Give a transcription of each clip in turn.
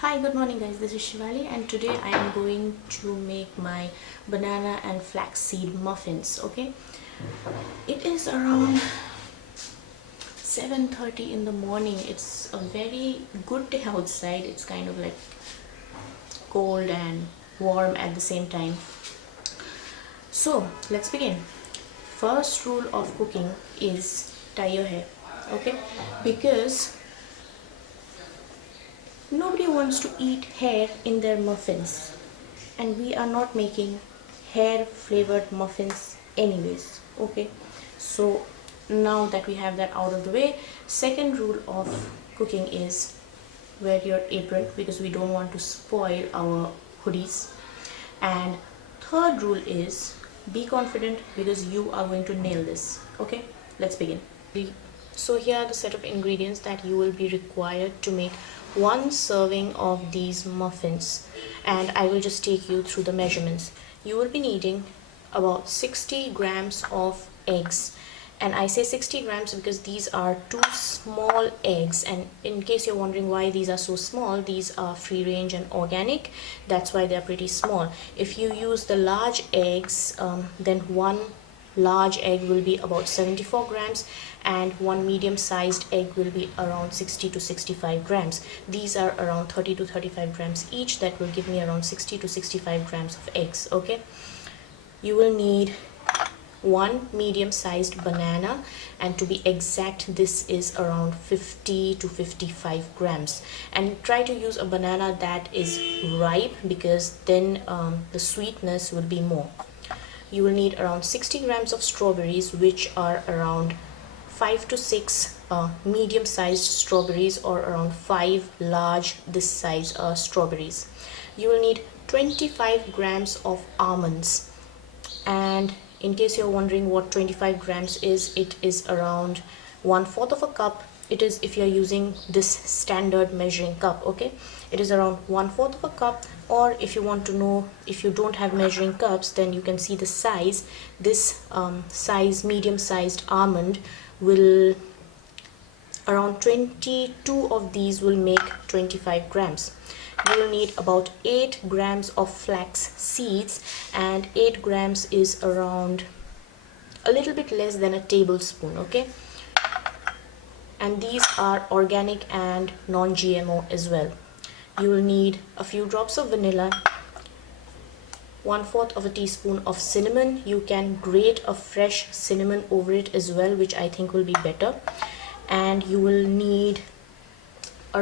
Hi, good morning guys, this is Shivali and today I am going to make my banana and flaxseed muffins. Okay, it is around 7:30 in the morning. It's a very good day outside. It's kind of like cold and warm at the same time. So let's begin. First rule of cooking is tie your hair. Okay, because nobody wants to eat hair in their muffins, and we are not making hair flavored muffins anyways. Okay, so now that we have that out of the way, second rule of cooking is wear your apron because we don't want to spoil our hoodies. And third rule is be confident because you are going to nail this. Okay, let's begin. So here are the set of ingredients that you will be required to make one serving of these muffins, and I will just take you through the measurements. You will be needing about 60 grams of eggs, and I say 60 grams because these are two small eggs, and in case you're wondering why these are so small, these are free range and organic. That's why they're pretty small. If you use the large eggs, then one large egg will be about 74 grams and one medium sized egg will be around 60 to 65 grams. These are around 30 to 35 grams each. That will give me around 60 to 65 grams of eggs. Okay, you will need one medium sized banana, and to be exact this is around 50 to 55 grams, and try to use a banana that is ripe because then the sweetness will be more. You will need around 60 grams of strawberries, which are around 5 to 6 medium sized strawberries or around 5 large this size strawberries. You will need 25 grams of almonds, and in case you're wondering what 25 grams is, it is around 1/4 of a cup. It is if you're using this standard measuring cup. Okay, it is around 1/4 of a cup, or if you want to know, if you don't have measuring cups, then you can see the size. This size, medium sized almond, will around 22 of these will make 25 grams. You will need about 8 grams of flax seeds, and 8 grams is around a little bit less than a tablespoon. Okay, and these are organic and non-GMO as well. You will need a few drops of vanilla, 1/4 of a teaspoon of cinnamon. You can grate a fresh cinnamon over it as well, which I think will be better. And you will need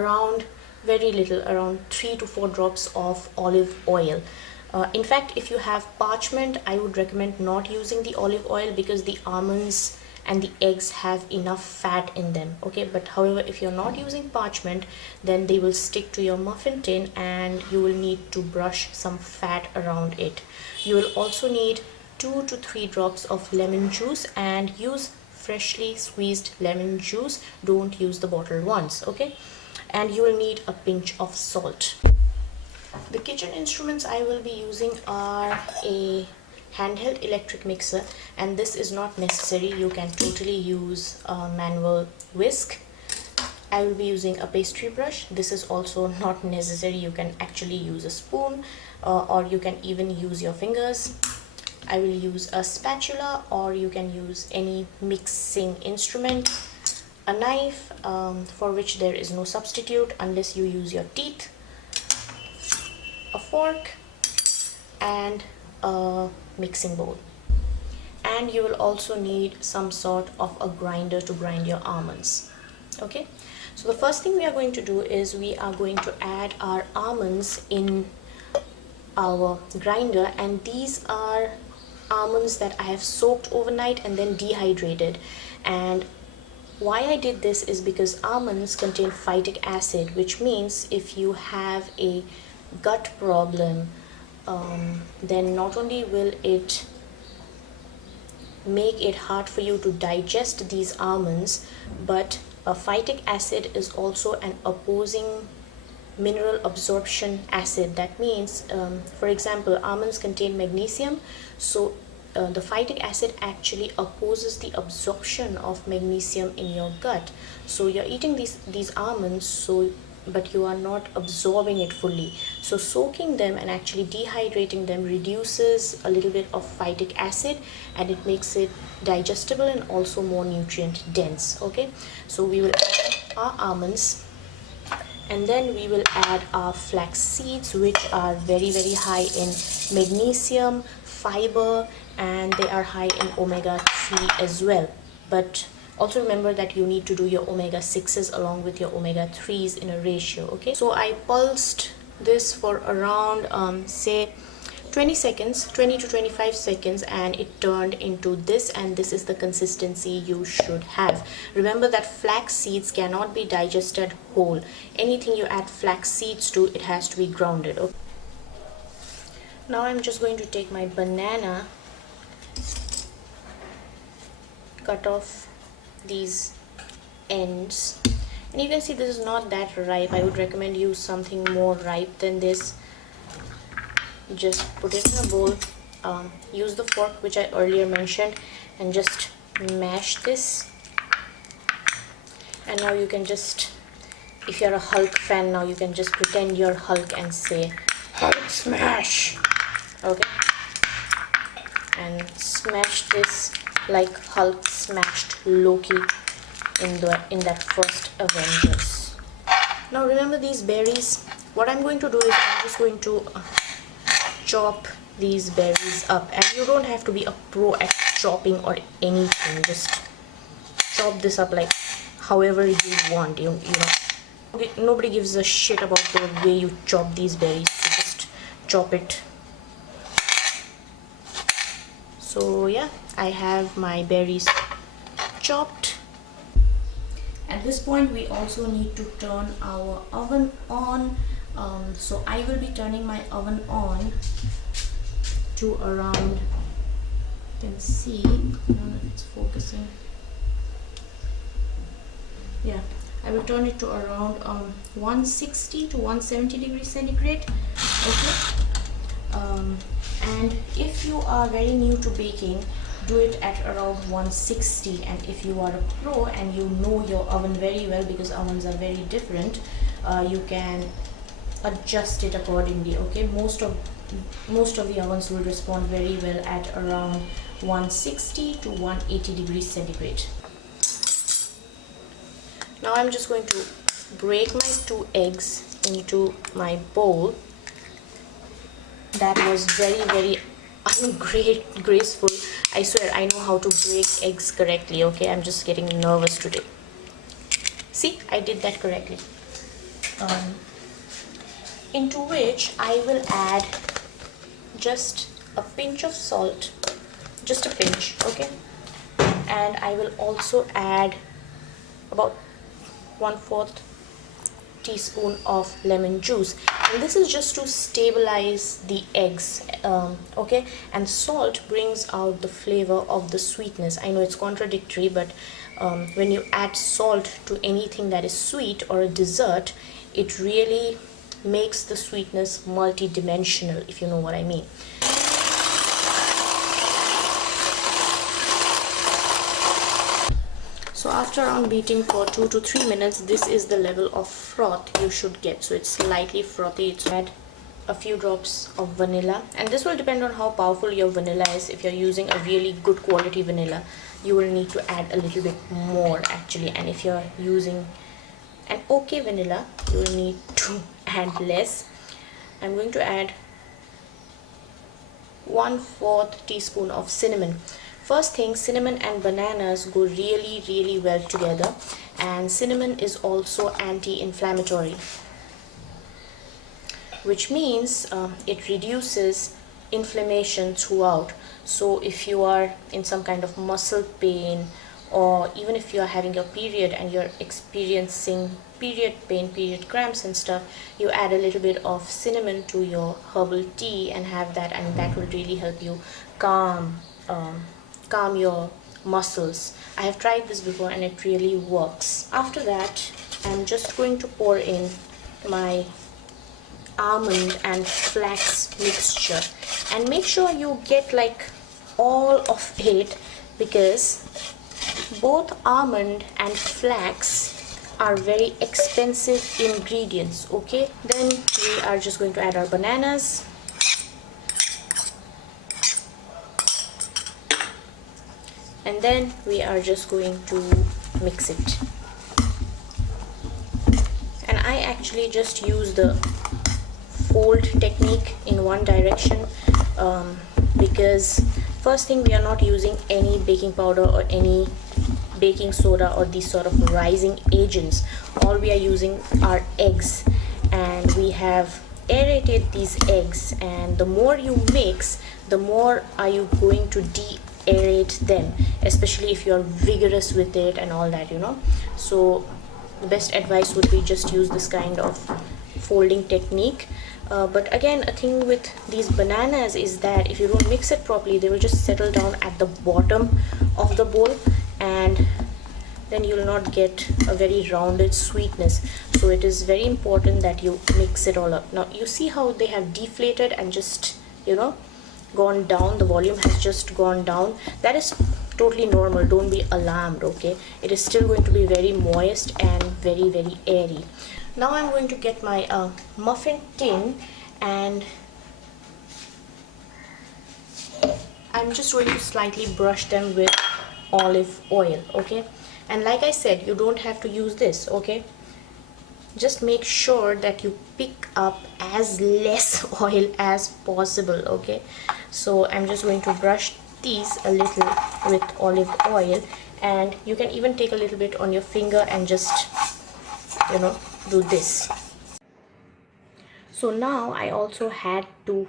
around very little, around 3 to 4 drops of olive oil. In fact, if you have parchment, I would recommend not using the olive oil because the almonds and the eggs have enough fat in them. Okay, but however, if you're not using parchment, then they will stick to your muffin tin and you will need to brush some fat around it. You will also need 2 to 3 drops of lemon juice, and use freshly squeezed lemon juice. Don't use the bottled ones. Okay, and you will need a pinch of salt. The kitchen instruments I will be using are a handheld electric mixer, and this is not necessary. You can totally use a manual whisk. I will be using a pastry brush. This is also not necessary. You can actually use a spoon, or you can even use your fingers. I will use a spatula, or you can use any mixing instrument. A knife, for which there is no substitute unless you use your teeth. A fork and a mixing bowl. And you will also need some sort of a grinder to grind your almonds. Okay, so the first thing we are going to do is we are going to add our almonds in our grinder, and these are almonds that I have soaked overnight and then dehydrated. And why I did this is because almonds contain phytic acid, which means if you have a gut problem, then not only will it make it hard for you to digest these almonds, but phytic acid is also an opposing mineral absorption acid. That means, for example, almonds contain magnesium, so the phytic acid actually opposes the absorption of magnesium in your gut. So you're eating these almonds, so but you are not absorbing it fully. So soaking them and actually dehydrating them reduces a little bit of phytic acid, and it makes it digestible and also more nutrient dense. Okay, so we will add our almonds, and then we will add our flax seeds, which are very high in magnesium, fiber, and they are high in omega-3 as well. But also remember that you need to do your omega-6s along with your omega-3s in a ratio. Okay, so I pulsed this for around say 20 seconds, 20 to 25 seconds, and it turned into this, and this is the consistency you should have. Remember that flax seeds cannot be digested whole. Anything you add flax seeds to, it has to be grounded. Okay? Now I'm just going to take my banana, cut off these ends, and you can see this is not that ripe. I would recommend use something more ripe than this. Just put it in a bowl, use the fork which I earlier mentioned, and just mash this. And now you can just, if you're a Hulk fan, now you can just pretend you're Hulk and say Hulk smash. Okay, and smash this like Hulk smashed Loki in that first Avengers. Now remember these berries. What I'm going to do is I'm just going to chop these berries up, and you don't have to be a pro at chopping or anything. Just chop this up like however you want. You know, okay, nobody gives a shit about the way you chop these berries, so just chop it. So yeah, I have my berries chopped. At this point we also need to turn our oven on. So I will be turning my oven on to around, you can see, I don't know if it's focusing. Yeah, I will turn it to around 160 to 170 degrees centigrade. Okay. And if you are very new to baking, do it at around 160, and if you are a pro and you know your oven very well, because ovens are very different, you can adjust it accordingly. Okay, most of the ovens will respond very well at around 160 to 180 degrees centigrade. Now I'm just going to break my 2 eggs into my bowl. That was very ungraceful. I swear I know how to break eggs correctly. Okay, I'm just getting nervous today. See, I did that correctly. Into which I will add just a pinch of salt, just a pinch. Okay, and I will also add about 1/4 teaspoon of lemon juice, and this is just to stabilize the eggs. Okay, and salt brings out the flavor of the sweetness. I know it's contradictory, but when you add salt to anything that is sweet or a dessert, it really makes the sweetness multi-dimensional, if you know what I mean. So after around beating for 2 to 3 minutes, this is the level of froth you should get. So it's slightly frothy. It's add a few drops of vanilla, and this will depend on how powerful your vanilla is. If you're using a really good quality vanilla, you will need to add a little bit more actually, and if you're using an okay vanilla, you will need to add less. I'm going to add 1/4 teaspoon of cinnamon. First thing, cinnamon and bananas go really well together, and cinnamon is also anti-inflammatory, which means it reduces inflammation throughout. So if you are in some kind of muscle pain, or even if you are having your period and you're experiencing period pain, period cramps and stuff, you add a little bit of cinnamon to your herbal tea and have that, and that will really help you calm your muscles. I have tried this before and it really works. After that, I'm just going to pour in my almond and flax mixture, and make sure you get like all of it, because both almond and flax are very expensive ingredients. Okay, then we are just going to add our bananas. And then we are just going to mix it. And I actually just use the fold technique in one direction because first thing, we are not using any baking powder or any baking soda or these sort of rising agents. All we are using are eggs, and we have aerated these eggs, and the more you mix, the more are you going to de-aerate them, especially if you are vigorous with it and all that, you know. So the best advice would be just use this kind of folding technique. But again, a thing with these bananas is that if you don't mix it properly, they will just settle down at the bottom of the bowl, and then you will not get a very rounded sweetness. So it is very important that you mix it all up. Now you see how they have deflated and just, you know, gone down. The volume has just gone down. That is totally normal. Don't be alarmed. Okay, it is still going to be very moist and very, very airy. Now I'm going to get my muffin tin, and I'm just going to slightly brush them with olive oil. Okay, and like I said, you don't have to use this. Okay, just make sure that you pick up as less oil as possible. Okay, so I'm just going to brush these a little with olive oil, and you can even take a little bit on your finger and just, you know, do this. So now I also had to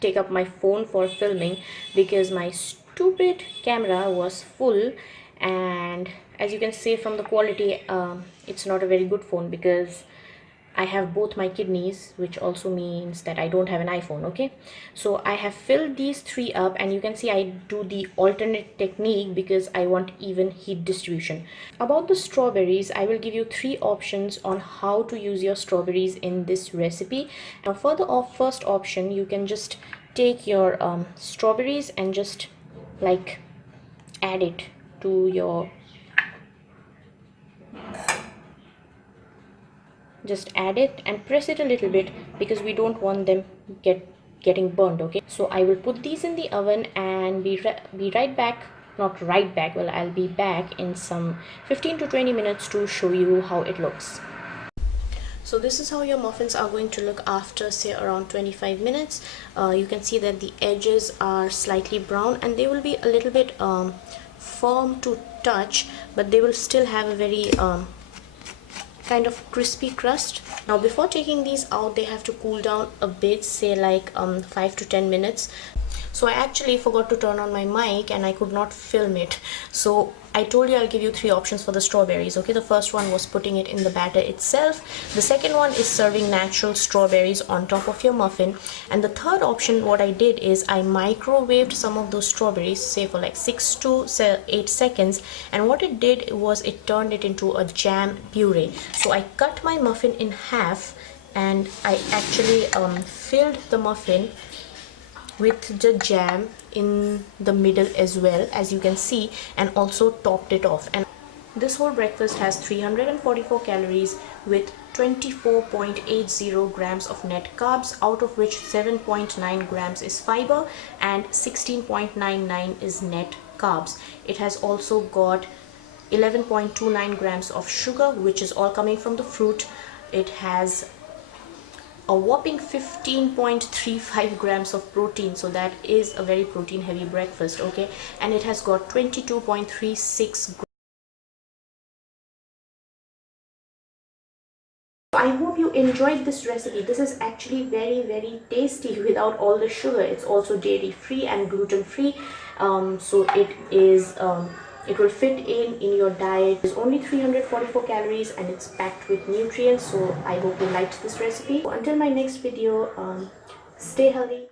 take up my phone for filming because my stupid camera was full, and as you can see from the quality, it's not a very good phone because I have both my kidneys, which also means that I don't have an iPhone. Okay, so I have filled these three up, and you can see I do the alternate technique because I want even heat distribution. About the strawberries, I will give you three options on how to use your strawberries in this recipe. Now for the first option, you can just take your strawberries and just like add it to your, just add it and press it a little bit because we don't want them getting burned. Okay, so I will put these in the oven and be right back. Not right back, well, I'll be back in some 15 to 20 minutes to show you how it looks. So this is how your muffins are going to look after, say, around 25 minutes. You can see that the edges are slightly brown, and they will be a little bit firm to touch, but they will still have a very kind of crispy crust. Now before taking these out, they have to cool down a bit, say like 5 to 10 minutes. So I actually forgot to turn on my mic and I could not film it. So I told you I'll give you three options for the strawberries. Okay, the first one was putting it in the batter itself. The second one is serving natural strawberries on top of your muffin. And the third option, what I did is I microwaved some of those strawberries, say for like 6 to 8 seconds. And what it did was it turned it into a jam puree. So I cut my muffin in half, and I actually filled the muffin with the jam in the middle as well, as you can see, and also topped it off. And this whole breakfast has 344 calories with 24.80 grams of net carbs, out of which 7.9 grams is fiber and 16.99 is net carbs. It has also got 11.29 grams of sugar, which is all coming from the fruit. It has a whopping 15.35 grams of protein, so that is a very protein heavy breakfast. Okay, and it has got 22.36 grams. I hope you enjoyed this recipe. This is actually very, very tasty without all the sugar. It's also dairy free and gluten free, so it is it will fit in your diet. There's only 344 calories and it's packed with nutrients. So I hope you liked this recipe. Until my next video, stay healthy.